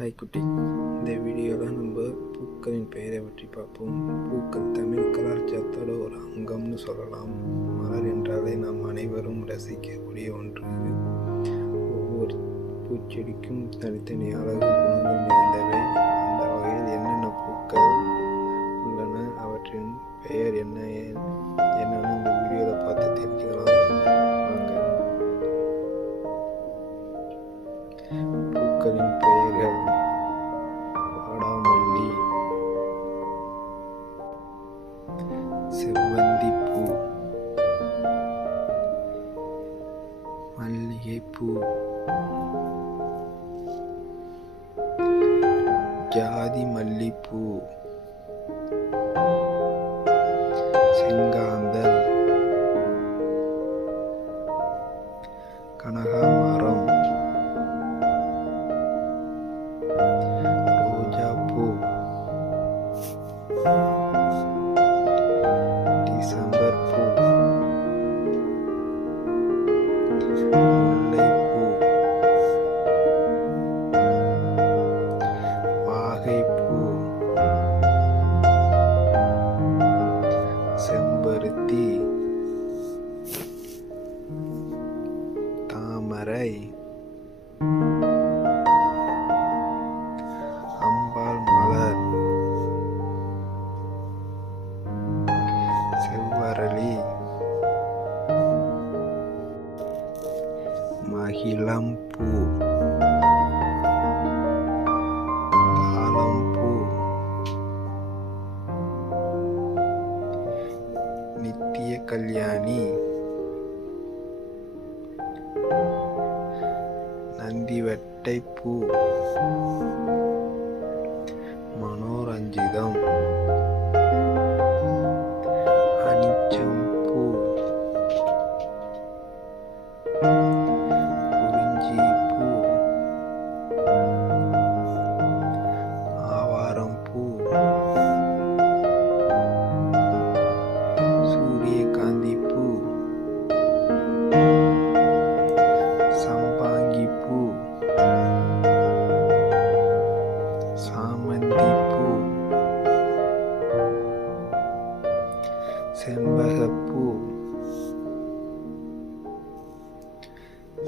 Hi குட்டி, இந்த வீடியோவில் நம்ம பூக்களின் பெயரை பற்றி பார்ப்போம். பூக்கள் தமிழ் கலாச்சாரத்தோட ஒரு அங்கம்னு சொல்லலாம். மலர் என்றாலே நாம் அனைவரும் ரசிக்கக்கூடிய ஒன்று. ஒவ்வொரு பூச்செடிக்கும் தனித்தனி அழகு குணங்கள் நிறைந்தவை. அந்த வகையில் என்னென்ன பூக்கள் உள்ளன, அவற்றின் பெயர் என்னன்னு இந்த வீடியோவில் பார்த்து தெரிஞ்சுக்கலாம். வாங்க. பூக்களின் பெயர்கள்: வாடாமல்லி, செவ்வந்திப்பூ, மல்லிகைப்பூ, ஜாதி மல்லிப்பூ, செங்காந்தல், கனகாமரம், ரோஜாப்பூ, டிசம்பர் பூ, முல்லைப்பூ, வாகைப்பூ, செம்பருத்தி, தாமரை, அம்பாள் மலர், செவ்வரளி, மகிழம்பூ, தாழம்பூ, நித்திய கல்யாணி, நந்திவட்டைப்பூ, மனோரஞ்சிதம், அனிச்சம்பூ, குறிஞ்சிப்பூ, ஆவாரம்பூ, சூரியகாந்திப்பூ, சம்பாங்கிப்பூ, சாமந்திப்பூ, செண்பகப்பூ,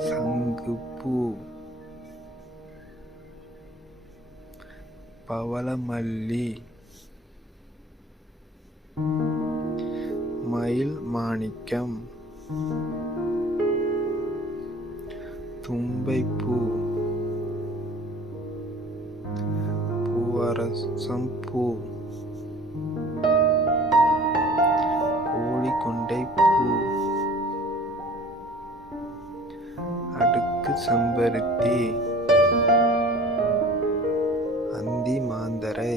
சங்குப்பூ, பவளமல்லி, மயில் மாணிக்கம், தும்பைப்பூ, பூவரசம்பூ, கோழிக்கொண்டைப்பூ, அடுக்கு செம்பருத்தி, அந்தி மாந்தரை,